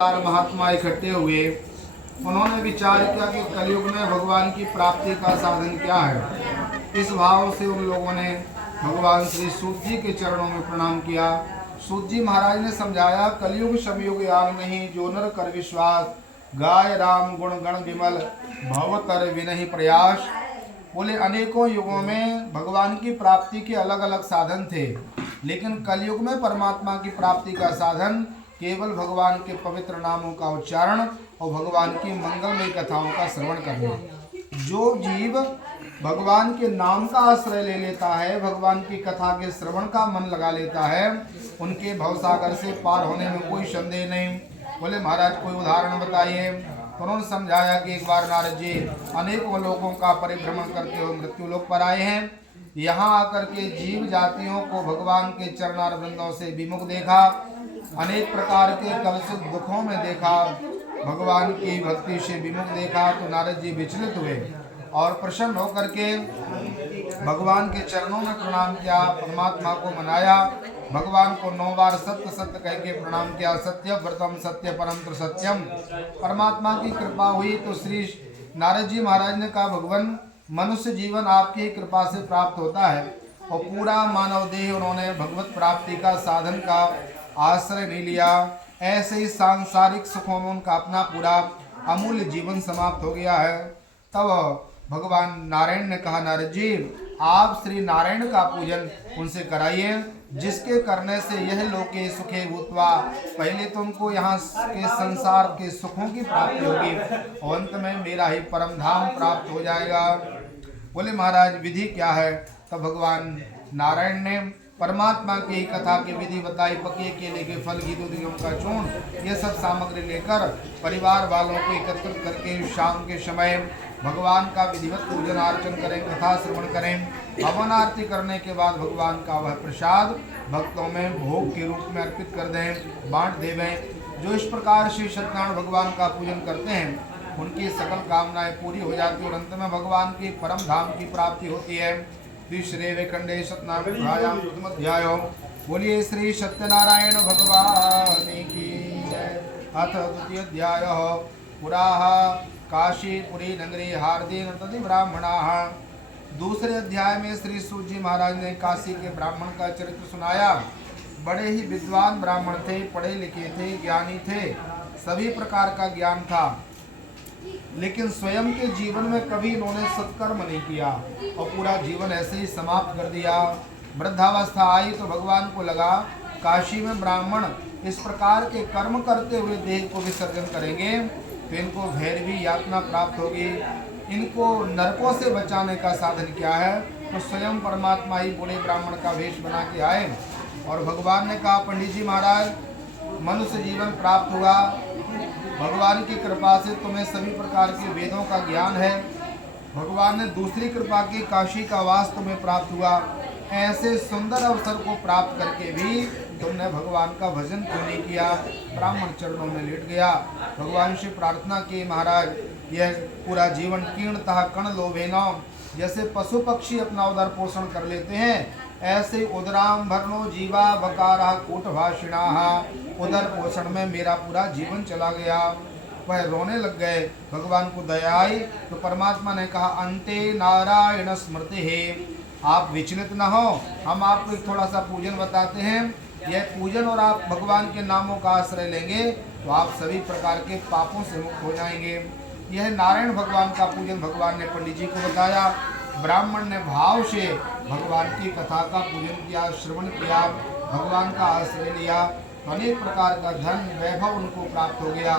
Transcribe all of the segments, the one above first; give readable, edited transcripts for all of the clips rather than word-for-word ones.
चार महात्मा इकट्ठे हुए। उन्होंने विचार किया कि कलयुग में भगवान की प्राप्ति का साधन क्या है। इस भाव से उन लोगों ने भगवान श्री सूत जी के चरणों में प्रणाम किया। सूत जी महाराज ने समझाया, कलयुग शमयुग याग नहीं, जो नर कर विश्वास, गाय राम गुण गण विमल, भवतर विनहि प्रयास। बोले अनेकों युगों में भगवान की प्राप्ति के अलग अलग साधन थे, लेकिन कलयुग में परमात्मा की प्राप्ति का साधन केवल भगवान के पवित्र नामों का उच्चारण और भगवान की मंगलमय कथाओं का श्रवण करना। जो जीव भगवान के नाम का आश्रय ले लेता है, भगवान की कथा के श्रवण का मन लगा लेता है, उनके भवसागर से पार होने में कोई संदेह नहीं। बोले महाराज कोई उदाहरण बताइए। तो उन्होंने समझाया कि एक बार नारद जी अनेकों लोगों का परिभ्रमण करते हुए मृत्यु लोक पर आए हैं। यहाँ आकर के जीव जातियों को भगवान के चरणारविंदों से विमुख देखा, अनेक प्रकार के कलुषित दुखों में देखा, भगवान की भक्ति से विमुख देखा। तो नारद जी विचलित हुए और प्रसन्न होकर के भगवान के चरणों में प्रणाम किया, परमात्मा को मनाया, भगवान को 9 बार सत्य सत्य कह के प्रणाम किया। सत्य व्रतम सत्य परम सत्यम। परमात्मा की कृपा हुई तो श्री नारद जी महाराज ने कहा, भगवान मनुष्य जीवन आपकी कृपा से प्राप्त होता है। और पूरा मानव देह उन्होंने भगवत प्राप्ति का साधन का आश्रय नहीं लिया। ऐसे ही सांसारिक सुखों में उनका अपना पूरा अमूल्य जीवन समाप्त हो गया है। तब भगवान नारायण ने कहा, नारद जी आप श्री नारायण का पूजन उनसे कराइए, जिसके करने से यह लोके सुखे भूतवा, पहले तो उनको यहाँ के संसार के सुखों की प्राप्ति होगी और अंत में मेरा ही परम धाम प्राप्त हो जाएगा। बोले महाराज विधि क्या है। तब भगवान नारायण ने परमात्मा की कथा की विधि बताई। पके केले के फल, घी दूध गेहूं का चूर्ण, ये सब सामग्री लेकर परिवार वालों को एकत्रित करके शाम के समय भगवान का विधिवत पूजन अर्चन करें, कथा श्रवण करें। हवन आरती करने के बाद भगवान का वह प्रसाद भक्तों में भोग के रूप में अर्पित कर दें, बांट देवें। जो इस प्रकार श्री सत्यनारायण भगवान का पूजन करते हैं, उनकी सकल कामनाएं पूरी हो जाती और अंत में भगवान की परम धाम की प्राप्ति होती है। तीसरे वेखंडे सत्यनारायण प्रथम अध्याय। बोलिए श्री सत्यनारायण भगवान की जय। अथ द्वितीय अध्याय। पुराः काशीपुरी नगरी हार्दिन तदि ब्राह्मणा। दूसरे अध्याय में श्री सूत जी महाराज ने काशी के ब्राह्मण का चरित्र सुनाया। बड़े ही विद्वान ब्राह्मण थे, पढ़े लिखे थे, ज्ञानी थे, सभी प्रकार का ज्ञान था, लेकिन स्वयं के जीवन में कभी इन्होंने सत्कर्म नहीं किया और पूरा जीवन ऐसे ही समाप्त कर दिया। वृद्धावस्था आई तो भगवान को लगा काशी में ब्राह्मण इस प्रकार के कर्म करते हुए देह को विसर्जन करेंगे तो इनको भैरवी यातना प्राप्त होगी। इनको नरकों से बचाने का साधन क्या है। तो स्वयं परमात्मा ही बूढ़े ब्राह्मण का वेश बना के आए और भगवान ने कहा, पंडित जी महाराज मनुष्य जीवन प्राप्त हुआ, भगवान की कृपा से तुम्हें सभी प्रकार के वेदों का ज्ञान है, भगवान ने दूसरी कृपा की काशी का वास तुम्हें प्राप्त हुआ। ऐसे सुंदर अवसर को प्राप्त करके भी तुमने भगवान का भजन क्यों नहीं किया। ब्राह्मण चरणों में लेट गया, भगवान से प्रार्थना की, महाराज यह पूरा जीवन कीर्णतः कण लोभेनो, जैसे पशु पक्षी अपना उदर पोषण कर लेते हैं, ऐसे उदराम भरनो जीवा बकारा कूट भाषिणा, उदर पोषण में मेरा पूरा जीवन चला गया। वह रोने लग गए। भगवान को दया आई तो परमात्मा ने कहा, अंते नारायण स्मृति है, आप विचलित न हो, हम आपको एक थोड़ा सा पूजन बताते हैं। यह पूजन और आप भगवान के नामों का आश्रय लेंगे तो आप सभी प्रकार के पापों से मुक्त हो जाएंगे। यह नारायण भगवान का पूजन भगवान ने पंडित जी को बताया। ब्राह्मण ने भाव से भगवान की कथा का पूजन किया, श्रवण किया, भगवान का आश्रय लिया, अनेक प्रकार का धन वैभव उनको प्राप्त हो गया।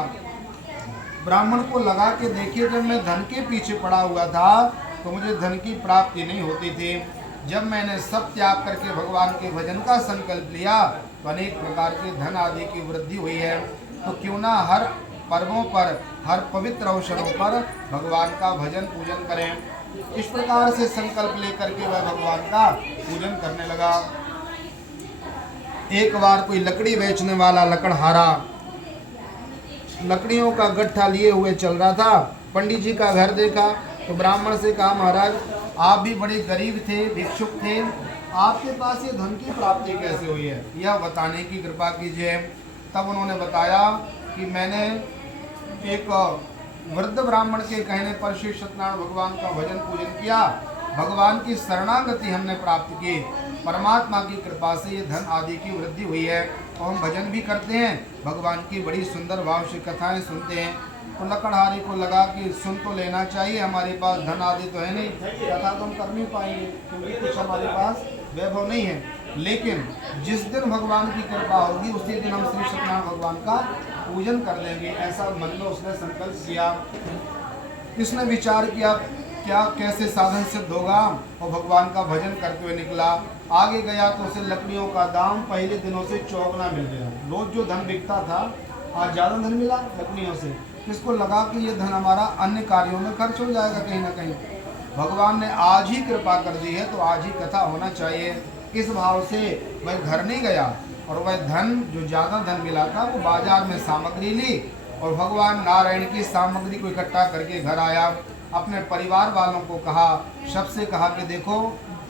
ब्राह्मण को लगा कि देखिए, जब मैं धन के पीछे पड़ा हुआ था तो मुझे धन की प्राप्ति नहीं होती थी, जब मैंने सब त्याग करके भगवान के भजन का संकल्प लिया तो अनेक प्रकार के धन आदि की वृद्धि हुई है। तो क्यों ना हर पर्वों पर, हर पवित्र अवसरों पर भगवान का भजन पूजन करें। इस प्रकार से संकल्प लेकर के वह भगवान का पूजन करने लगा। एक बार कोई लकड़ी बेचने वाला लकड़हारा लकड़ियों का गट्ठा लिए हुए चल रहा था। पंडित जी का घर देखा तो ब्राह्मण से कहा, महाराज आप भी बड़े गरीब थे, भिक्षुक थे, आपके पास ये धन की प्राप्ति कैसे हुई है, यह बताने की कृपा कीजिए। तब उन्होंने बताया कि मैंने एक वृद्ध ब्राह्मण के कहने पर श्री सत्यनारायण भगवान का भजन पूजन किया, भगवान की शरणागति हमने प्राप्त की, परमात्मा की कृपा से ये धन आदि की वृद्धि हुई है। तो हम भजन भी करते हैं, भगवान की बड़ी सुंदर भाव से कथाएं सुनते हैं। तो लकड़हारे को लगा कि सुन तो लेना चाहिए, हमारे पास धन आदि तो है नहीं, कथा तो हम कर नहीं पाएंगे क्योंकि कुछ हमारे पास वैभव नहीं है। लेकिन जिस दिन भगवान की कृपा होगी उसी दिन हम श्री सत्यनारायण भगवान का पूजन कर लेंगे, ऐसा मन में उसने संकल्प किया। इसने विचार किया क्या कैसे साधन सिद्ध होगा, और भगवान का भजन करते हुए निकला। आगे गया तो उसे लकड़ियों का दाम पहले दिनों से चौगुना मिल गया। रोज जो धन बिकता था आज ज़्यादा धन मिला लकड़ियों से। इसको लगा कि ये धन हमारा अन्य कार्यों में खर्च हो जाएगा कहीं ना कहीं, भगवान ने आज ही कृपा कर दी है तो आज ही कथा होना चाहिए। इस भाव से वह घर नहीं गया और वह धन जो ज़्यादा धन मिला था वो बाजार में सामग्री ली और भगवान नारायण की सामग्री को इकट्ठा करके घर आया। अपने परिवार वालों को कहा, सबसे कहा कि देखो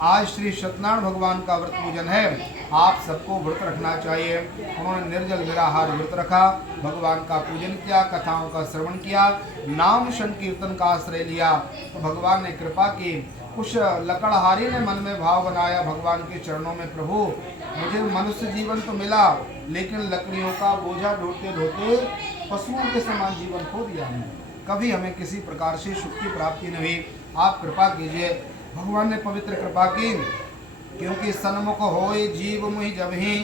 आज श्री सत्यनारायण भगवान का व्रत पूजन है, आप सबको व्रत रखना चाहिए। उन्होंने निर्जल निराहार व्रत रखा, भगवान का पूजन किया, कथाओं का श्रवण किया, नाम संकीर्तन का आश्रय लिया। तो भगवान ने कृपा की। उस लकड़हारी ने मन में भाव बनाया भगवान के चरणों में, प्रभु मुझे मनुष्य जीवन तो मिला लेकिन लकड़ियों का बोझा ढोते ढोते पशुओं के समान जीवन खो दिया हमने, कभी हमें किसी प्रकार से सुख की प्राप्ति नहीं हुई, आप कृपा कीजिए। भगवान ने पवित्र कृपा की, क्योंकि सन्मुख होए जीव मुहि जब ही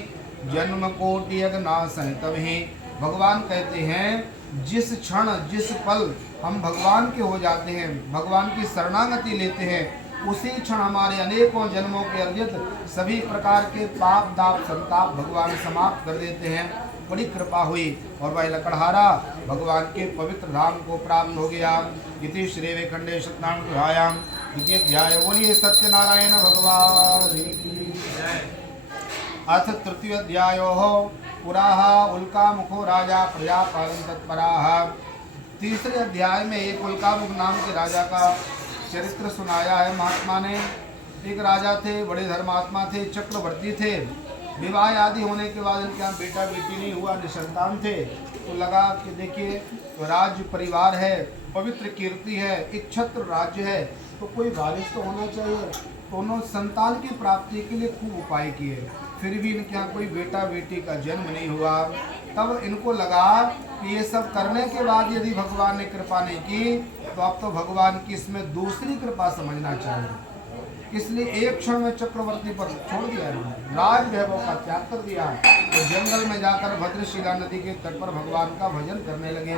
जन्म कोटि अगनाश है तब ही। भगवान कहते हैं जिस क्षण जिस पल हम भगवान के हो जाते हैं, भगवान की शरणागति लेते हैं, उसी क्षण हमारे अनेकों जन्मों के अर्जित सभी प्रकार के पाप दाप संताप भगवान समाप्त कर देते हैं। बड़ी कृपा हुई और वह लकड़हारा भगवान के पवित्र धाम को प्राप्त हो गया। इति श्री वेखंडे सत्यनारायण गुहायाम द्वितीय अध्याय। बोलिए सत्यनारायण भगवान की। अथ तृतीय अध्यायो पुराः उल्का मुखो राजा प्रजा पालन तत्पराः। तीसरे अध्याय में एक उल्कामुख नाम के राजा का चरित्र सुनाया है महात्मा ने। एक राजा थे, बड़े धर्मात्मा थे, चक्रवर्ती थे। विवाह आदि होने के बाद इनके यहाँ बेटा बेटी नहीं हुआ, निसंतान थे। तो लगा कि देखिए राज्य परिवार है, पवित्र कीर्ति है, एक छत्र राज्य है, तो कोई वारिस तो होना चाहिए। दोनों संतान की प्राप्ति के लिए खूब उपाय किए, फिर भी इनके यहाँ कोई बेटा बेटी का जन्म नहीं हुआ। तब इनको लगा कि ये सब करने के बाद यदि भगवान ने कृपा नहीं की तो अब तो भगवान की इसमें दूसरी कृपा समझना चाहिए। इसलिए एक क्षण में चक्रवर्ती पर छोड़ दिया, राज वैभव का त्याग कर दिया। तो जंगल में जाकर भद्रशिला नदी के तट पर भगवान का भजन करने लगे।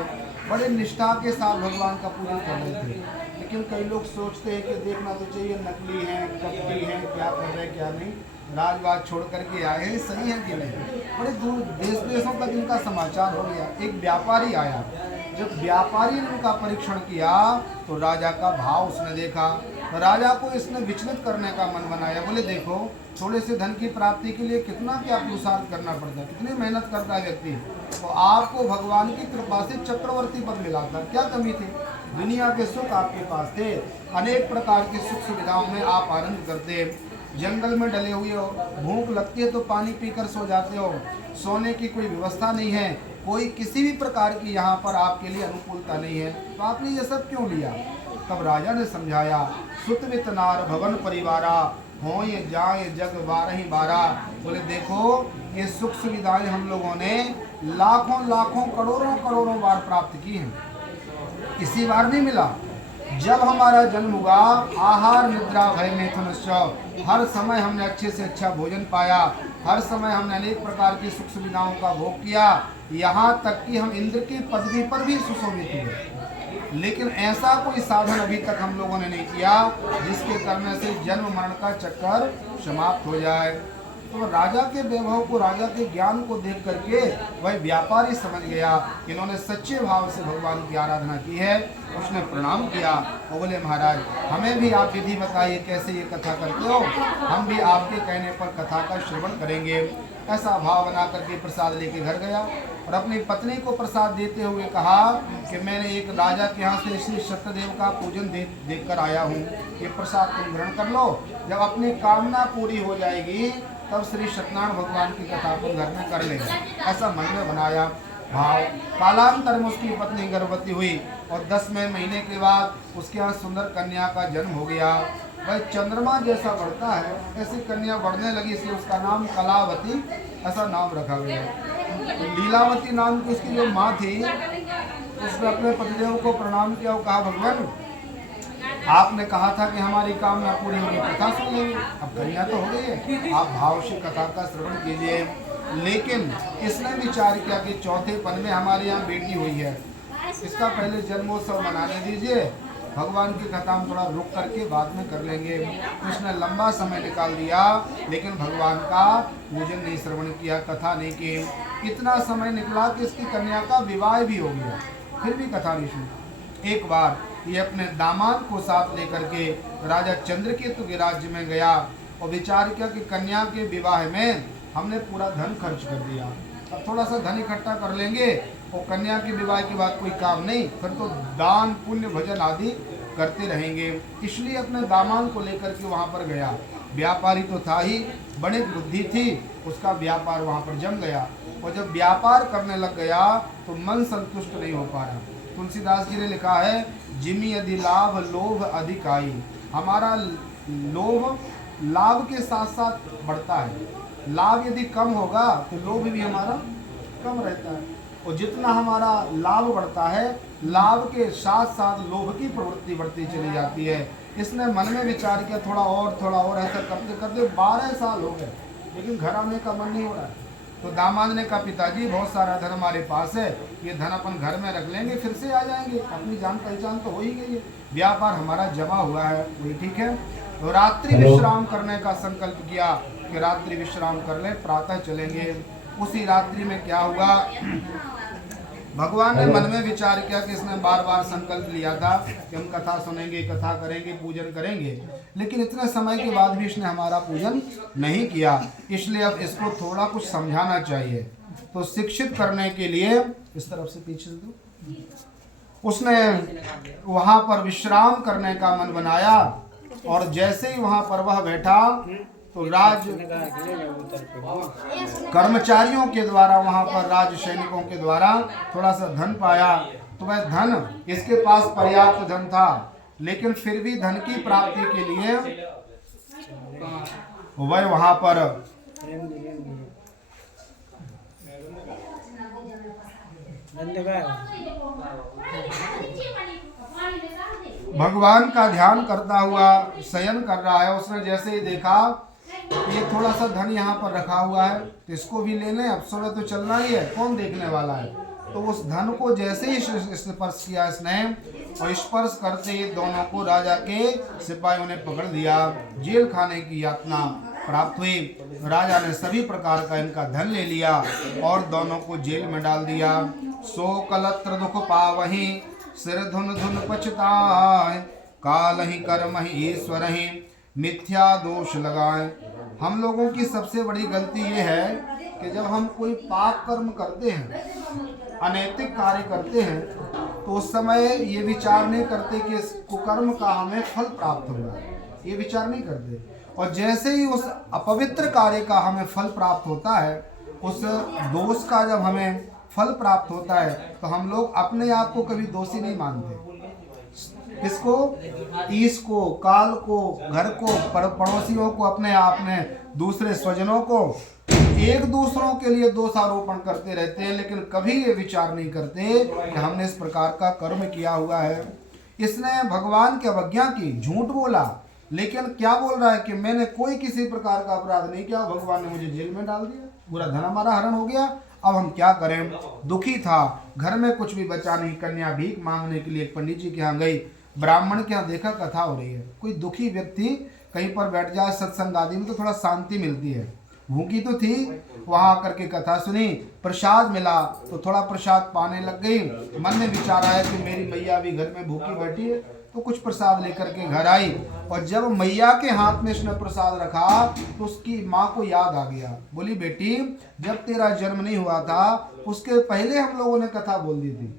बड़े निष्ठा के साथ भगवान का पूजन कर रहे थे। लेकिन कई लोग सोचते हैं कि देखना तो चाहिए नकली है, कपटी है, क्या कर रहे हैं क्या नहीं, राजबाग छोड़ करके आए हैं, सही है कि नहीं। बड़े दूर देश देशों तक इनका समाचार हो गया। एक व्यापारी आया, जब व्यापारी ने उनका परीक्षण किया तो राजा का भाव उसने देखा। राजा को इसने विचलित करने का मन बनाया। बोले देखो थोड़े से धन की प्राप्ति के लिए कितना क्या पुरुषार्थ करना पड़ता है, कितनी मेहनत करता है व्यक्ति। तो आपको भगवान की कृपा से चक्रवर्ती पद मिला था, क्या कमी थी। दुनिया के सुख आपके पास थे, अनेक प्रकार की सुख सुविधाओं में आप आनंद करते। जंगल में डले हुए हो, भूख लगती है तो पानी पीकर सो जाते हो, सोने की कोई व्यवस्था नहीं है, कोई किसी भी प्रकार की यहाँ पर आपके लिए अनुकूलता नहीं है, तो आपने ये सब क्यों लिया। तब राजा ने समझाया, सुतवित नार भवन परिवारा हो ये जाए जग बारही बारा। बोले देखो ये सुख सुविधाएं हम लोगों ने लाखों लाखों करोड़ों करोड़ों बार प्राप्त की हैं, इसी बार नहीं मिला। जब हमारा जन्म हुआ आहार निद्रा भय मैथुन, हर समय हमने अच्छे से अच्छा भोजन पाया, हर समय हमने अनेक प्रकार की सुख सुविधाओं का भोग किया, यहाँ तक कि हम इंद्र की पदवी पर भी सुशोभित हुए। लेकिन ऐसा कोई साधन अभी तक हम लोगों ने नहीं किया जिसके करने से जन्म मरण का चक्कर समाप्त हो जाए। तो राजा के वैभव को, राजा के ज्ञान को देख करके वह व्यापारी समझ गया कि इन्होंने सच्चे भाव से भगवान की आराधना की है। उसने प्रणाम किया और बोले महाराज हमें भी आप विधि बताइए कैसे ये कथा करते हो, हम भी आपके कहने पर कथा का श्रवण करेंगे। ऐसा भाव बना करके प्रसाद लेके घर गया और अपनी पत्नी को प्रसाद देते हुए कहा कि मैंने एक राजा के यहाँ से श्री सत्यदेव का पूजन देख कर आया हूँ, ये प्रसाद तुम ग्रहण कर लो, जब अपनी कामना पूरी हो जाएगी तब श्री सत्यनारायण भगवान की कथा को घर में कर लेंगे। ऐसा मन में बनाया। भाव। कालांतर में उसकी पत्नी गर्भवती हुई और 10वें महीने के बाद उसके यहाँ सुंदर कन्या का जन्म हो गया। वह चंद्रमा जैसा बढ़ता है ऐसी कन्या बढ़ने लगी, इसलिए उसका नाम कलावती ऐसा नाम रखा गया। तो लीलावती नाम की उसकी जो माँ थी उसने अपने पतिदेव को प्रणाम किया और कहा, भगवान आपने कहा था कि हमारी कामना पूरी होगी, कथा सुन लेंगे, अब कन्या तो हो गई है, आप भाव से कथा का श्रवण कीजिए। लेकिन इसने विचार किया कि चौथे पन में हमारे यहाँ बेटी हुई है, इसका पहले जन्मोत्सव मनाने दीजिए, भगवान की कथा हम थोड़ा रुक करके बाद में कर लेंगे। उसने लंबा समय निकाल दिया लेकिन भगवान का पूजन नहीं, श्रवण किया, कथा नहीं की। इतना समय निकला कि इसकी कन्या का विवाह भी हो गया, फिर भी कथा नहीं सुनी। एक बार ये अपने दामाद को साथ लेकर के राजा चंद्रकेतु के राज्य में गया और विचार किया कि कन्या के विवाह में हमने पूरा धन खर्च कर दिया, अब थोड़ा सा धन इकट्ठा कर लेंगे और कन्या के विवाह के बाद कोई काम नहीं, फिर तो दान पुण्य भजन आदि करते रहेंगे। इसलिए अपने दामाद को लेकर के वहाँ पर गया। व्यापारी तो था ही, बड़ी बुद्धि थी, उसका व्यापार वहाँ पर जम गया और जब व्यापार करने लग गया तो मन संतुष्ट नहीं हो पा रहा। तुलसीदास जी ने लिखा है, जिमी यदि लाभ लोभ अधिक आई, हमारा लोभ लाभ के साथ साथ बढ़ता है, लाभ यदि कम होगा तो लोभ भी हमारा कम रहता है, और जितना हमारा लाभ बढ़ता है लाभ के साथ साथ लोभ की प्रवृत्ति बढ़ती चली जाती है। इसने मन में विचार किया थोड़ा और ऐसा करते करते 12 साल हो गए लेकिन घर आने का मन नहीं हो रहा है। तो दामाद ने कहा, पिताजी बहुत सारा धन हमारे पास है, ये धन अपन घर में रख लेंगे, फिर से आ जाएंगे, अपनी जान पहचान तो हो ही गई है, व्यापार हमारा जमा हुआ है, वही ठीक है। तो रात्रि विश्राम करने का संकल्प किया कि रात्रि विश्राम कर ले, प्रातः चलेंगे। उसी रात्रि में क्या हुआ, भगवान ने मन में विचार किया कि इसने बार बार संकल्प लिया था कि हम कथा सुनेंगे, कथा करेंगे, पूजन करेंगे, लेकिन इतने समय के बाद भी इसने हमारा पूजन नहीं किया, इसलिए अब इसको थोड़ा कुछ समझाना चाहिए। तो शिक्षित करने के लिए इस तरफ से पीछे दो, उसने वहां पर विश्राम करने का मन बनाया और जैसे ही वहां पर वह बैठा तो राज कर्मचारियों के द्वारा, वहां पर राज सैनिकों के द्वारा थोड़ा सा धन पाया। तो वह धन, इसके पास पर्याप्त धन था, लेकिन फिर भी धन की प्राप्ति के लिए वह वहां पर भगवान का ध्यान करता हुआ शयन कर रहा है। उसने जैसे ही देखा ये थोड़ा सा धन यहाँ पर रखा हुआ है तो इसको भी ले लें, अब सुबह तो चलना ही है, कौन देखने वाला है। तो उस धन को जैसे ही स्पर्श किया इसने, और स्पर्श करते ही दोनों को राजा के सिपाहियों ने पकड़ लिया, जेल खाने की यातना प्राप्त हुई। राजा ने सभी प्रकार का इनका धन ले लिया और दोनों को जेल में डाल दिया। सो कलत्र दुख पावही, सिर धुन धुन पछताए, काल ही कर्म ही ईश्वर ही, मिथ्या दोष लगाए। हम लोगों की सबसे बड़ी गलती ये है कि जब हम कोई पाप कर्म करते हैं, अनैतिक कार्य करते हैं, तो उस समय ये विचार नहीं करते कि इस कुकर्म का हमें फल प्राप्त होगा, ये विचार नहीं करते। और जैसे ही उस अपवित्र कार्य का हमें फल प्राप्त होता है, उस दोष का जब हमें फल प्राप्त होता है, तो हम लोग अपने आप को कभी दोषी नहीं मानते। किसको? ईश को, काल को, घर को, पड़ोसियों को, अपने आप में, दूसरे स्वजनों को, एक दूसरों के लिए दोषारोपण करते रहते हैं, लेकिन कभी ये विचार नहीं करते कि हमने इस प्रकार का कर्म किया हुआ है। इसने भगवान की अवज्ञा की, झूठ बोला, लेकिन क्या बोल रहा है कि मैंने कोई किसी प्रकार का अपराध नहीं किया, भगवान ने मुझे जेल में डाल दिया, पूरा धन हमारा हरण हो गया, अब हम क्या करें। दुखी था, घर में कुछ भी बचा नहीं, कन्या भीख मांगने के लिए एक पंडित जी के यहाँ गई, ब्राह्मण के यहाँ देखा कथा हो रही है, कोई दुखी व्यक्ति कहीं पर बैठ जाए सत्संग आदि में तो थोड़ा शांति मिलती है, भूखी तो थी, वहां आकर के कथा सुनी, प्रसाद मिला तो थोड़ा प्रसाद पाने लग गई। मन में विचार आया कि मेरी मैया भी घर में भूखी बैठी है, तो कुछ प्रसाद लेकर के घर आई, और जब मैया के हाथ में इसने प्रसाद रखा तो उसकी माँ को याद आ गया, बोली बेटी जब तेरा जन्म नहीं हुआ था उसके पहले हम लोगों ने कथा बोल दी थी,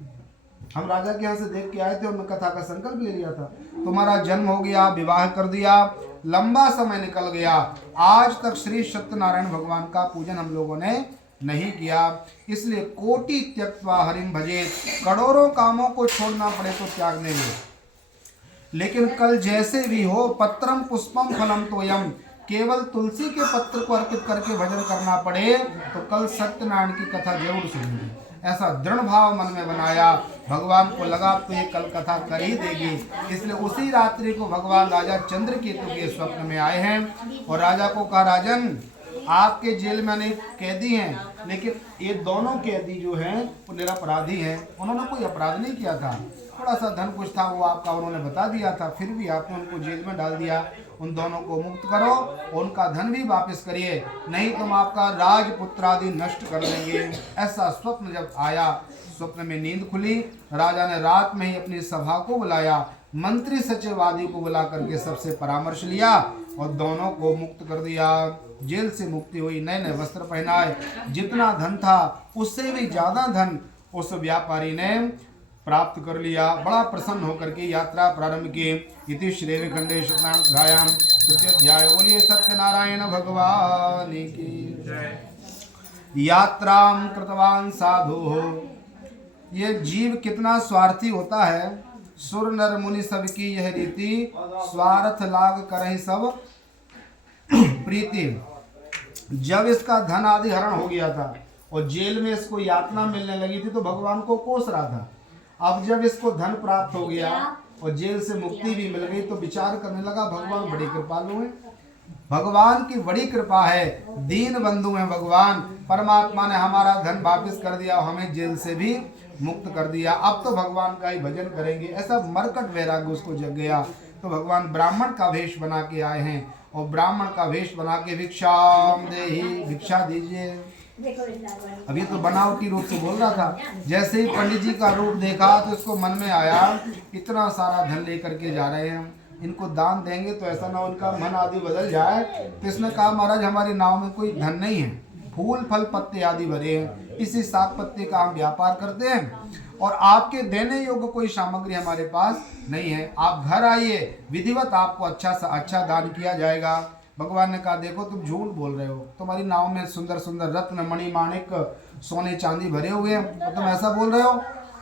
हम राजा के यहाँ से देख के आए थे, उन्होंने कथा का संकल्प ले लिया था, तुम्हारा जन्म हो गया, विवाह कर दिया, लंबा समय निकल गया, आज तक श्री सत्यनारायण भगवान का पूजन हम लोगों ने नहीं किया। इसलिए कोटि त्यक्त्वा हरिम भजे, करोड़ों कामों को छोड़ना पड़े तो त्याग देंगे, लेकिन कल जैसे भी हो पत्रम पुष्पम फलम तोयम, केवल तुलसी के पत्र को अर्पित करके भजन करना पड़े तो कल सत्यनारायण की कथा जरूर सुनेंगे। ऐसा दृढ़ भाव मन में बनाया। भगवान को लगा तो ये कल कथा कर ही देगी। इसलिए उसी रात्रि को भगवान राजा चंद्रकेतु के स्वप्न में आए हैं और राजा को कहा, राजन आपके जेल में अनेक कैदी हैं, लेकिन ये दोनों कैदी जो हैं वो निरपराधी हैं, उन्होंने कोई अपराध नहीं किया था, थोड़ा सा धन कुछ था वो आपका उन्होंने बता दिया था, फिर भी आपने उनको जेल में डाल दिया। उन दोनों को मुक्त करो, उनका धन भी वापस करिए, नहीं तुम आपका राजपुत्र आदि नष्ट कर देंगे। ऐसा स्वप्न जब आया, स्वप्न में नींद खुली, राजा ने रात में ही अपनी सभा को बुलाया, मंत्री सचिव आदि को बुला करके सबसे परामर्श लिया और दोनों को मुक्त कर दिया। जेल से मुक्ति हुई, नए नए वस्त्र पहनाए, जितना धन था उससे भी ज्यादा धन उस व्यापारी ने प्राप्त कर लिया। बड़ा प्रसन्न होकर के यात्रा प्रारंभ की। इति श्री खंडे शुक्लाध्यायाम तृतीय अध्याय। बोलिए सत्यनारायण भगवान की। यात्राम कृतवान साधु। ये जीव कितना स्वार्थी होता है। सुर नर मुनि सबकी यह रीति, स्वार्थ लाग करहि सब प्रीति। जब इसका धन आदि हरण हो गया था और जेल में इसको यातना मिलने लगी थी तो भगवान को कोस रहा था। अब जब इसको धन प्राप्त हो गया और जेल से मुक्ति भी मिल गई तो विचार करने लगा भगवान बड़ी कृपालु हैं, भगवान की बड़ी कृपा है, दीन बंधु हैं भगवान। परमात्मा ने हमारा धन वापस कर दिया, हमें जेल से भी मुक्त कर दिया, अब तो भगवान का ही भजन करेंगे। ऐसा मरकट वैराग्य उसको जग गया। तो भगवान ब्राह्मण का वेश बना के आए हैं और ब्राह्मण का वेश बना के भिक्षाम देहि, भिक्षा दीजिए। अभी तो बनावटी रूप से बोल रहा था, जैसे ही पंडित जी का रूप देखा तो इसको मन में आया इतना सारा धन लेकर के जा रहे हैं, इनको दान देंगे तो ऐसा ना उनका मन आदि बदल जाए। तो इसने कहा महाराज हमारी नाव में कोई धन नहीं है, फूल फल पत्ते आदि भरे हैं, इसी साग पत्ते का हम व्यापार करते हैं और आपके देने योग्य कोई सामग्री हमारे पास नहीं है। आप घर आइए, विधिवत आपको अच्छा सा अच्छा दान किया जाएगा। भगवान ने कहा देखो तुम झूठ बोल रहे हो, तुम्हारी नाव में सुंदर सुंदर रत्न मणि माणिक सोने चांदी भरे हुए हैं और तुम ऐसा बोल रहे हो।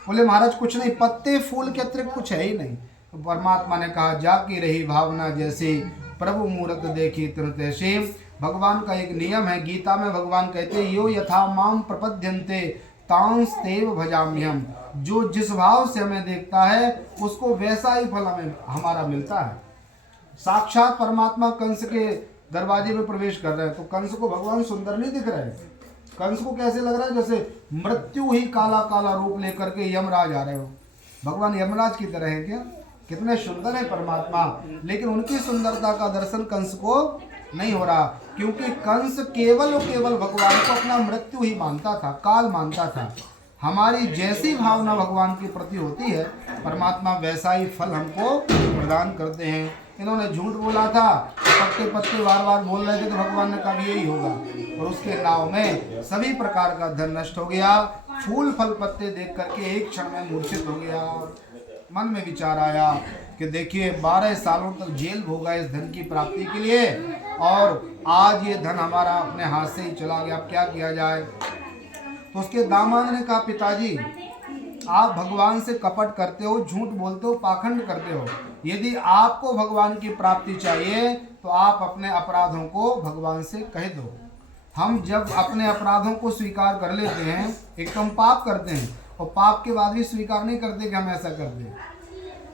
बोले महाराज कुछ नहीं, पत्ते फूल के अतिरिक्त कुछ है ही नहीं। तो परमात्मा ने कहा जाकी रही भावना जैसे, प्रभु मूर्त देखी तुरंत ऐसे। भगवान का एक नियम है, गीता में भगवान कहते यो यथा माम प्रपद्यन्ते तांस तेव भजाम्यहम। जो जिस भाव से हमें देखता है उसको वैसा ही फल हमें हमारा मिलता है। साक्षात परमात्मा कंस के दरवाजे में प्रवेश कर रहे हैं तो कंस को भगवान सुंदर नहीं दिख रहे हैं। कंस को कैसे लग रहा है जैसे मृत्यु ही काला काला रूप लेकर के यमराज आ रहे हो। भगवान यमराज की तरह है क्या? कितने सुंदर है परमात्मा, लेकिन उनकी सुंदरता का दर्शन कंस को नहीं हो रहा, क्योंकि कंस केवल और केवल भगवान को अपना मृत्यु ही मानता था, काल मानता था। हमारी जैसी भावना भगवान के प्रति होती है परमात्मा वैसा ही फल हमको प्रदान करते हैं। इन्होंने झूठ बोला था, पत्ते पत्ते बार बार बोल रहे थे तो भगवान ने कहा यही होगा और उसके नाव में सभी प्रकार का धन नष्ट हो गया। फूल फल पत्ते देख करके एक क्षण में मूर्छित हो गया। मन में विचार आया कि देखिए 12 सालों तक जेल भोगा इस धन की प्राप्ति के लिए और आज ये धन हमारा अपने हाथ से ही चला गया, अब क्या किया जाए। तो उसके दामाद ने कहा पिताजी आप भगवान से कपट करते हो, झूठ बोलते हो, पाखंड करते हो। यदि आपको भगवान की प्राप्ति चाहिए तो आप अपने अपराधों को भगवान से कह दो। हम जब अपने अपराधों को स्वीकार कर लेते हैं, एक तो हम पाप करते हैं और पाप के बाद भी स्वीकार नहीं करते कि हम ऐसा करते हैं।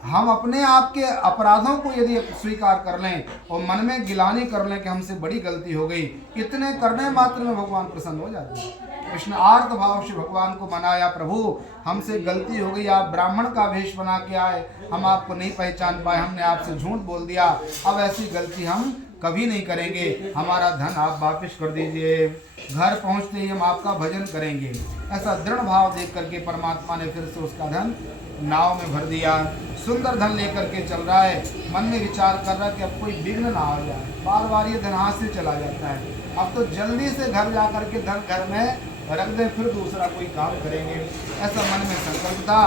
हम अपने आप के अपराधों को यदि स्वीकार कर लें और मन में गिलानी कर लें कि हमसे बड़ी गलती हो गई, इतने करने मात्र में भगवान प्रसन्न हो जाते हैं। कृष्ण आर्त भाव से भगवान को मनाया, प्रभु हमसे गलती हो गई, आप ब्राह्मण का वेश बना के आए, हम आपको नहीं पहचान पाए, हमने आपसे झूठ बोल दिया, अब ऐसी गलती हम कभी नहीं करेंगे, हमारा धन आप वापस कर दीजिए, घर पहुंचते ही हम आपका भजन करेंगे। ऐसा दृढ़ भाव देख करके परमात्मा ने फिर से उसका धन नाव में भर दिया। सुंदर धन लेकर के चल रहा है, मन में विचार कर रहा है कि अब कोई विघ्न ना आ जाए, बार बार ये धन हाथ से चला जाता है, अब तो जल्दी से घर जा करके धन घर में रख दे, फिर दूसरा कोई काम करेंगे, ऐसा मन में संकल्प था।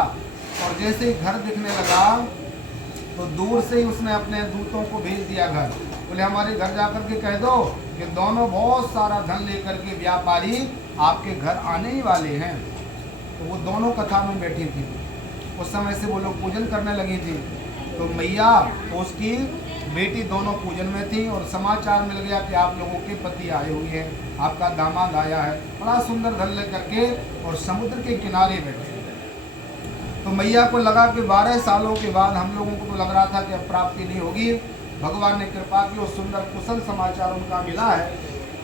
और जैसे ही घर दिखने लगा तो दूर से ही उसने अपने दूतों को भेज दिया घर। बोले हमारे घर जा करके कह दो कि दोनों बहुत सारा धन लेकर के व्यापारी आपके घर आने ही वाले हैं। तो वो दोनों कथा में बैठी थी। उस समय से वो लोग पूजन करने लगी थी। तो मैया उसकी बेटी दोनों पूजन में थी और समाचार मिल गया कि आप लोगों के पति आए हुए हैं, आपका दामाद आया है, बड़ा सुंदर धन लेकर के, और समुद्र के किनारे बैठे। तो मैया को लगा कि 12 सालों के बाद हम लोगों को तो लग रहा था कि अब प्राप्ति नहीं होगी, भगवान ने कृपा की और सुंदर कुशल समाचार उनका मिला है।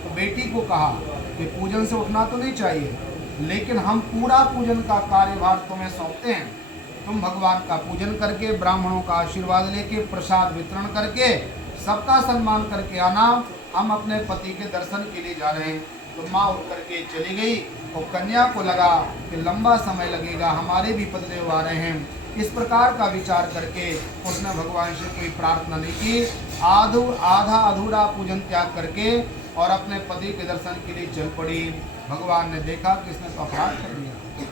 तो बेटी को कहा कि पूजन से उठना तो नहीं चाहिए, लेकिन हम पूरा पूजन का कार्यभार तुम्हें सौंपते हैं। तुम भगवान का पूजन करके, ब्राह्मणों का आशीर्वाद लेके, प्रसाद वितरण करके, सबका सम्मान करके आना। हम अपने पति के दर्शन के लिए जा रहे हैं। तो माँ उठ करके चली गई और कन्या को लगा कि लंबा समय लगेगा, हमारे भी पतिदेव आ रहे हैं। इस प्रकार का विचार करके उसने भगवान से कोई प्रार्थना नहीं की। आधा अधूरा पूजन त्याग करके और अपने पति के दर्शन के लिए चल पड़ी। भगवान ने देखा कि इसने तो अपराध कर दिया।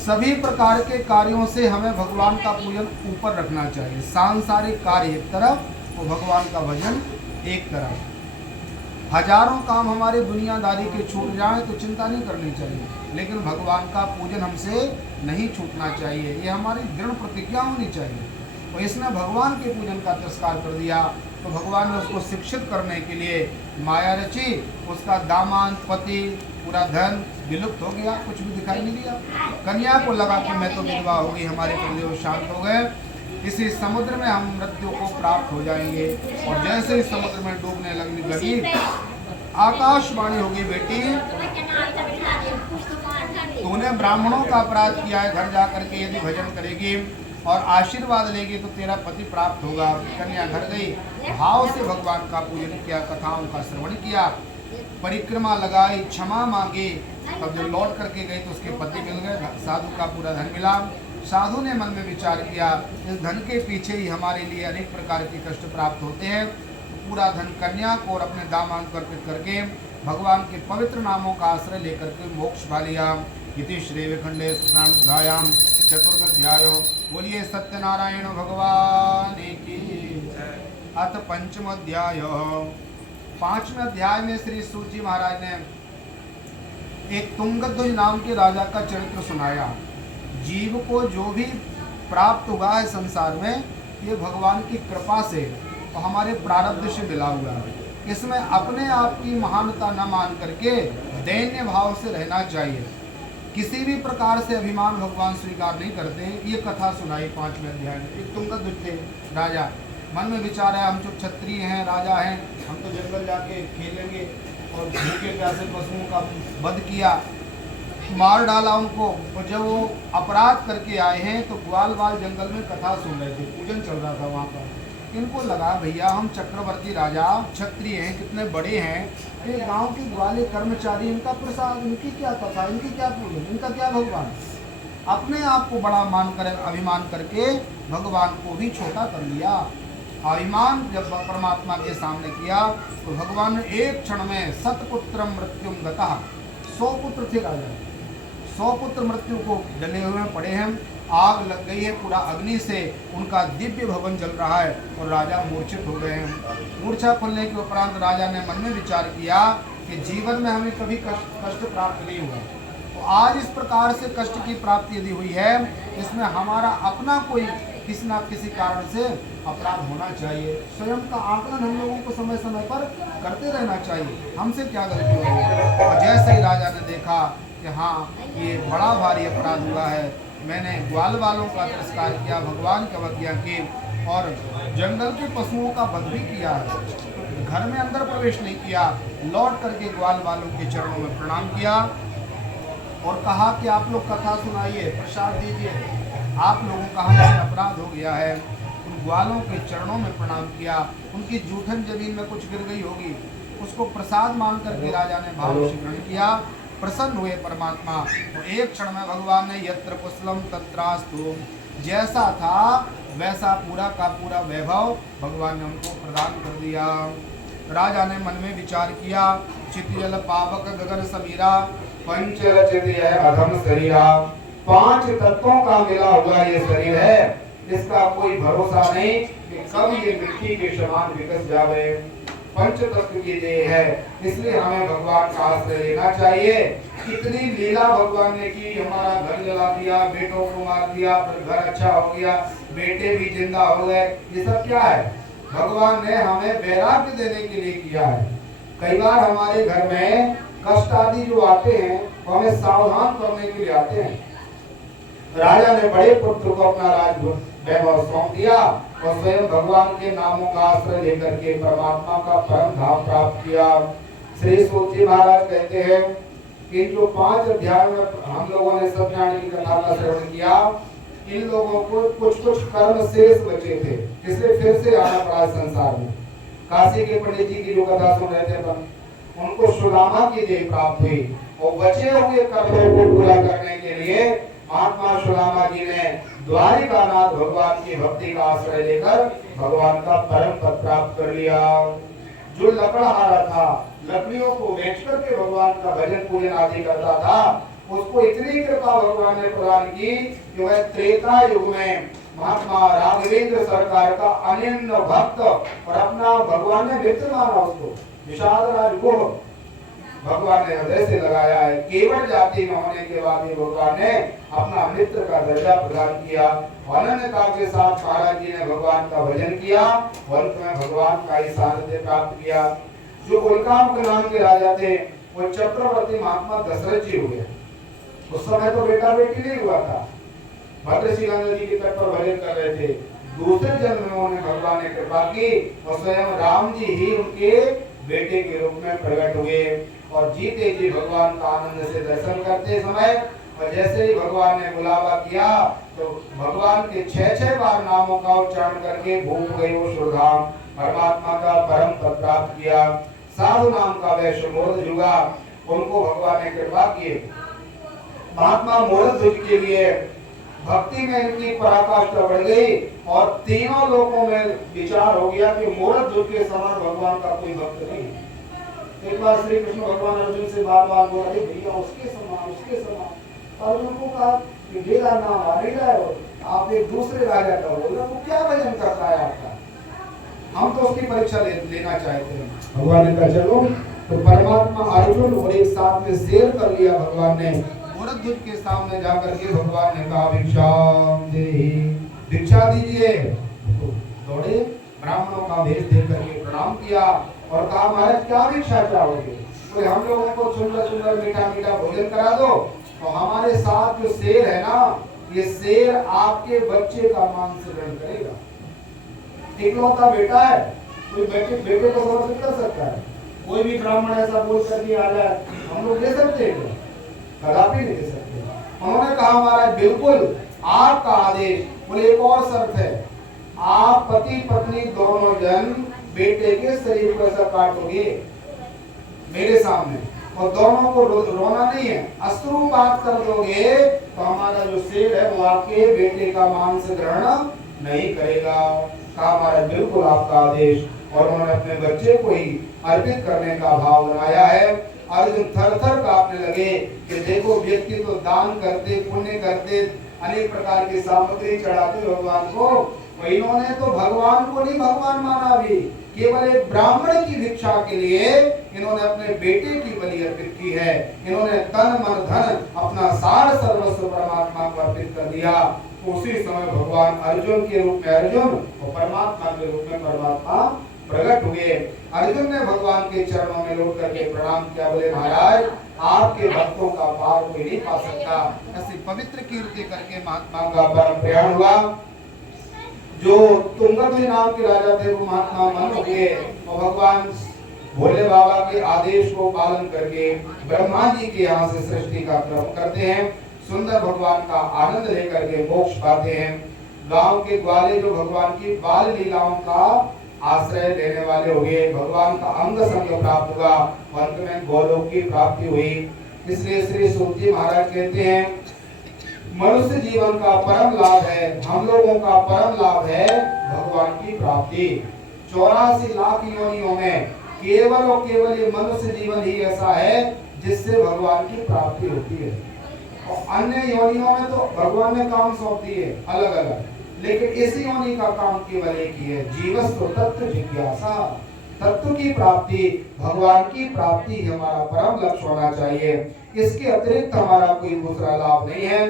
सभी प्रकार के कार्यों से हमें भगवान का पूजन ऊपर रखना चाहिए। सांसारिक कार्य एक तरफ और भगवान का भजन एक तरफ। हजारों काम हमारे दुनियादारी के छूट जाएं तो चिंता नहीं करनी चाहिए, लेकिन भगवान का पूजन हमसे नहीं छूटना चाहिए। ये हमारी दृढ़ प्रतिज्ञा होनी चाहिए। और इसने भगवान के पूजन का तिरस्कार कर दिया। तो भगवान ने उसको शिक्षित करने के लिए माया रची। उसका दामाद, पति, पूरा धन विलुप्त हो गया, कुछ भी दिखाई नहीं दिया। कन्या को लगा कि मैं तो विधवा हो गई, हमारे पतिदेव शांत हो गए, इसी समुद्र में हम मृत्यु को प्राप्त हो जाएंगे। और जैसे ही समुद्र में डूबने लगी आकाशवाणी होगी, बेटी तूने ब्राह्मणों का अपराध किया है, घर जा करके यदि भजन करेगी और आशीर्वाद लेगी तो तेरा पति प्राप्त होगा। कन्या घर गई, भाव से भगवान का पूजन किया, कथाओं का श्रवण किया, परिक्रमा लगाई, क्षमा मांगी। तब जब लौट करके गई तो उसके पति मिल गए, साधु का पूरा धन मिला। साधु ने मन में विचार किया, इस धन के पीछे ही हमारे लिए अनेक प्रकार के कष्ट प्राप्त होते हैं। तो पूरा धन कन्या को और अपने दामाद को अर्पित करके भगवान के पवित्र नामों का आश्रय लेकर के मोक्ष पा लिया। इति श्री विखंडे स्नान चतुर्थाध्यायो। बोलिए सत्यनारायण भगवान की। अथ पंचम अध्याय। 5वें अध्याय में श्री सूत जी महाराज ने एक तुंगध्वज नाम के राजा का चरित्र सुनाया। जीव को जो भी प्राप्त हुआ है संसार में, ये भगवान की कृपा से और हमारे प्रारब्ध से मिला हुआ है। इसमें अपने आप की महानता न मान करके दैन्य भाव से रहना चाहिए। किसी भी प्रकार से अभिमान भगवान स्वीकार नहीं करते। ये कथा सुनाई 5वें अध्याय में। एक तुंगध्वज थे राजा, मन में विचार है हम जो क्षत्रिय हैं, राजा हैं, हम तो जंगल जाके खेलेंगे, और भूखे प्यासे पशुओं का वध किया, मार डाला उनको। और जब वो अपराध करके आए हैं तो ग्वाल बाल जंगल में कथा सुन रहे थे, पूजन चल रहा था वहाँ पर। इनको लगा भैया हम चक्रवर्ती राजा क्षत्रिय हैं, कितने बड़े हैं, ये गांव के ग्वाले कर्मचारी, इनका प्रसाद, इनकी क्या कथा, इनकी क्या पूजन, इनका क्या भगवान। अपने आप को बड़ा मान कर अभिमान करके भगवान को भी छोटा कर लिया। अभिमान जब परमात्मा के सामने किया तो भगवान ने एक क्षण में सतपुत्र मृत्युम गतः, 100 पुत्र थे राजा, 100 पुत्र मृत्यु को जले हुए पड़े हैं, आग लग गई है पूरा अग्नि से, उनका दिव्य भवन जल रहा है और राजा मूर्छित हो गए हैं। मूर्छा खुलने के उपरांत राजा ने मन में विचार किया कि जीवन में हमें कभी कष्ट प्राप्त नहीं हुआ, तो आज इस प्रकार से कष्ट की प्राप्ति यदि हुई है, इसमें हमारा अपना कोई किसी न किसी कारण से अपराध होना चाहिए। स्वयं का आकलन हम लोगों को समय समय पर करते रहना चाहिए, हमसे क्या गलती हुई। और जैसे ही राजा ने देखा कि हाँ ये बड़ा भारी अपराध हुआ है, मैंने ग्वाल वालों का तिरस्कार किया, भगवान की अवज्ञा की और जंगल के पशुओं का वध भी किया है, घर में अंदर प्रवेश नहीं किया, लौट करके ग्वाल वालों के चरणों में प्रणाम किया और कहा कि आप लोग कथा सुनाइए, प्रसाद दीजिए, आप लोगों का हमसे अपराध हो गया है। उन ग्वालों के चरणों में प्रणाम किया, उनकी जूठन जमीन में कुछ गिर गई होगी, उसको प्रसाद मान करके राजा ने भाव से ग्रहण किया। प्रसन्न हुए परमात्मा, तो एक क्षण में भगवान ने यत्र कुशलम तत्रास्तु, जैसा था वैसा पूरा का पूरा वैभव भगवान ने उनको प्रदान कर दिया। राजा ने मन में विचार किया, चितजल पावक गगन समीरा, पंच रचित यह अधम शरीरा, 5 तत्वों का मिला हुआ ये शरीर है, इसका कोई भरोसा नहीं कि कब ये मिट्टी के समान विकस जावे। पंच तत्व की देह है, इसलिए हमें भगवान का आश्रय लेना चाहिए। कितनी लीला भगवान ने की, हमारा घर जला दिया, बेटों को मार दिया, फिर घर अच्छा हो गया, बेटे भी जिंदा हो गए, ये सब क्या है? भगवान ने हमें वैराग्य देने के लिए किया है। कई बार हमारे घर में कष्ट आदि जो आते हैं वो हमें सावधान करने के लिए आते हैं। राजा ने बड़े पुत्र को अपना राज वैभव सौंप दिया और स्वयं भगवान के नामों का आश्रय लेकर के परमात्मा का परम धाम प्राप्त किया। श्री सूत जी महाराज कहते हैं कि जो 5 अध्याय में हम लोगों ने सत्यनारायण की कथा का श्रवण किया, इन लोगों को कुछ कुछ कर्म शेष बचे थे, इसलिए फिर से आना पड़ा संसार में। काशी के पंडित जी की जो कथा सुन रहे थे अपन, उनको सुदामा की देह प्राप्त हुई और बचे हुए कर्मों को पूरा करने के लिए महात्मा सुदामा जी ने द्वारिकानाथ भगवान की भक्ति का आश्रय लेकर भगवान का परम पद प्राप्त कर लिया। जो लकड़हारा था, लकड़ियों को बेच करके भगवान का भजन पूजन आदि करता था, उसको इतनी कृपा भगवान ने प्रदान की कि वह त्रेता युग में महात्मा राघवेंद्र सरकार का अनन्य भक्त और अपना भगवान ने मित्र माना उसको, विशाल राज को भगवान ने हृदय से लगाया है। केवल जाति में होने के बाद ही भगवान ने अपना मित्र का दर्जा प्रदान किया। अनन्यता के साथ महाराज जी ने भगवान का भजन किया, अंत में भगवान का ही सानिध्य प्राप्त किया। जो उल्काम के नाम के राजा थे वो चक्रवर्ती महात्मा दशरथ जी हुए। उस समय तो बेटा बेटी नहीं हुआ था, भद्रशिला नदी के तट पर भजन कर रहे थे। दूसरे जन्म में उन्हें भगवान ने कृपा की और स्वयं राम जी ही उनके बेटे के रूप में प्रकट हुए और जीते जी भगवान का आनंद से दर्शन करते समय, और जैसे ही भगवान ने बुलावा किया तो भगवान के 6 बार नामों का उच्चारण करके भूप गए वो सुरधाम, परमात्मा का परम पद प्राप्त किया। साधु नाम का वैश्य मोरद जुगा, उनको भगवान ने कृपा की। महात्मा मोरद जुग के लिए भक्ति में इनकी पराकाष्ठा बढ़ गई और तीनों लोगों में विचार हो गया कि मोरद जुग के समान भगवान का कोई भक्त नहीं। एक बार श्री कृष्ण भगवान अर्जुन से बार-बार बोल रहे भैया उसके समान। अर्जुन को कहा कि मेरा नाम आ नहीं रहा है, आप एक दूसरे राजा का बोल रहे हो, क्या भजन करता है आपका? हम तो उसकी परीक्षा लेना चाहते हैं। भगवान ने कहा चलो, तो परमात्मा अर्जुन और एक साथ में शेर कर लिया। भगवान ने मोरद ध्वज के सामने जाकर के भगवान ने कहा भिक्षा देहि, भिक्षा दीजिए। तो दौड़े, ब्राह्मणों का भेष देख करके प्रणाम किया और कहा महाराज क्या भिक्षा चाहोगे? तो हम लोगों को सुंदर मीठा मीठा भोजन करा दो। तो हमारे साथ जो शेर है ना, ये शेर आपके बच्चे का मांस ग्रहण करेगा। इकलौता बेटा है, कोई बेटे को समर्पित कर सकता है? कोई भी ब्राह्मण ऐसा बोल करके आ जाए, हम लोग ले सकते हैं? कदापि नहीं दे सकते। उन्होंने कहा महाराज बिल्कुल आपका आदेश। बोले एक और शर्त है, आप पति पत्नी दोनों जन बेटे के शरीर को ऐसा काटोगे मेरे सामने और दोनों को रोना नहीं है, अश्रुपात कर दोगे तो हमारा जो शेर है वो आपके बेटे का मांस ग्रहण नहीं करेगा। कहा महाराज बिल्कुल आपका आदेश। और उन्होंने अपने बच्चे को ही अर्पित करने का भाव बनाया है। अर्जुन थर-थर कांपने लगे कि देखो व्यक्ति तो दान करते, पुण्य करते, अनेक प्रकार की सामग्री चढ़ाते भगवान को, इन्होंने तो भगवान को नहीं भगवान माना। भी केवल एक ब्राह्मण की भिक्षा के लिए इन्होंने अपने बेटे की बलि अर्पित की है। इन्होंने तन मन धन अपना सार सर्वस्व परमात्मा को अर्पित कर दिया। उसी समय भगवान अर्जुन के रूप में अर्जुन और परमात्मा के रूप में परमात्मा प्रकट हुए। अर्जुन ने भगवान के चरणों में लौट करके प्रणाम किया। बोले महाराज आपके भक्तों का पार कोई नहीं पा सकता। ऐसी पवित्र कीर्ति करके महात्मा का परम प्रयाण हुआ। जो तुंगध्वज नाम के राजा थे वो महात्मा मन हो गए और भगवान भोले बाबा के आदेश को पालन करके ब्रह्मा जी के यहाँ से सृष्टि का क्रम करते हैं। सुंदर भगवान का आनंद लेकर के मोक्ष पाते हैं। गांव के ग्वाले जो भगवान की बाल लीलाओं का आश्रय लेने वाले हो गए, भगवान का अंग संग प्राप्त हुआ, अंत में गोलोक की प्राप्ति हुई। इसलिए श्री सूत जी महाराज कहते हैं मनुष्य जीवन का परम लाभ है, हम लोगों का परम लाभ है भगवान की प्राप्ति। 84 लाख योनियों में केवल और केवल ये मनुष्य जीवन ही ऐसा है जिससे भगवान की प्राप्ति होती है। और अन्य योनियों में तो भगवान ने काम सौंप दिए अलग अलग, लेकिन इस योनि का काम केवल एक ही है, जीवस्व तत्व जिज्ञासा। तत्व की प्राप्ति, भगवान की प्राप्ति हमारा परम लक्ष्य होना चाहिए। इसके अतिरिक्त हमारा कोई दूसरा लाभ नहीं है।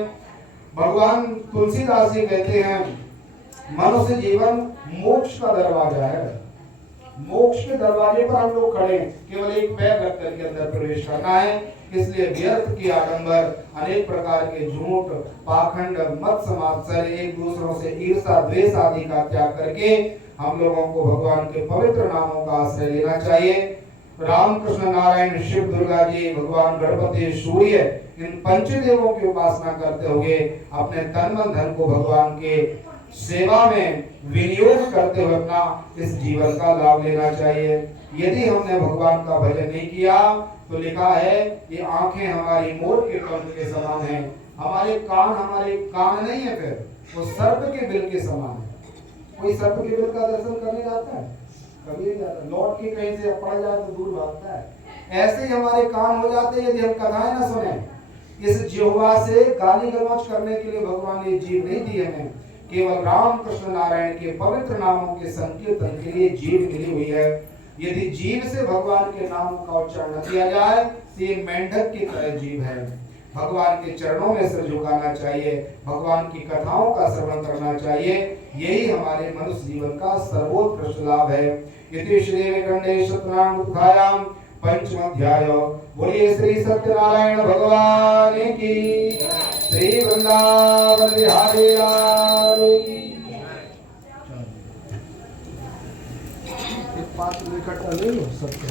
भगवान तुलसीदास जी कहते हैं, मनुष्य जीवन मोक्ष का दरवाजा है। मोक्ष के दरवाजे पर हम लोग खड़े, केवल एक पैर रख करके अंदर प्रवेश करना है। इसलिए व्यर्थ की आडंबर, अनेक प्रकार के झूठ, पाखंड, मत समात्सर, एक दूसरों से ईर्षा, द्वेष आदि का त्याग करके हम लोगों को भगवान के पवित्र नामों का आश्रय लेना चाहिए। राम, कृष्ण, नारायण, शिव, दुर्गा जी, भगवान गणपति, सूर्य, इन पंचदेवों की उपासना करते हुए अपने तन मन धन को भगवान के सेवा में विनियोग करते हुए अपना इस जीवन का लाभ लेना चाहिए। यदि हमने भगवान का भजन नहीं किया तो लिखा है, ये आंखें हमारी मोर के पंख के समान है, हमारे कान नहीं है, फिर वो सर्प के बिल के समान है। कोई सर्प के बिल का दर्शन करने जाता है? कभी नहीं जाता। लौट के कहीं से पड़ जाए तो दूर भागता है। ऐसे ही हमारे कान हो जाते यदि हम कथाएं ना सुने। इस जिह्वा से गाली गलौज करने के लिए भगवान ने जीभ नहीं दी हमें। केवल राम, कृष्ण, नारायण के पवित्र नामों के संकीर्तन के लिए जीभ मिली हुई है। यदि जीभ से भगवान के नाम का उच्चारण न किया जाए तो ये मेंढक की तरह जीभ है। भगवान के चरणों में सिर झुकाना चाहिए, भगवान की कथाओं का श्रवण करना चाहिए। यही हमारे मनुष्य जीवन का सर्वोत्कृष्ट लाभ है। इति श्री वेंकटेश सत्यनारायण उत्थायाम पंचम अध्याय। बोलिए श्री सत्यनारायण भगवान की, श्री वृंदावन बिहारी लाल की। एक पात्र इकट्ठा ले लो सबका।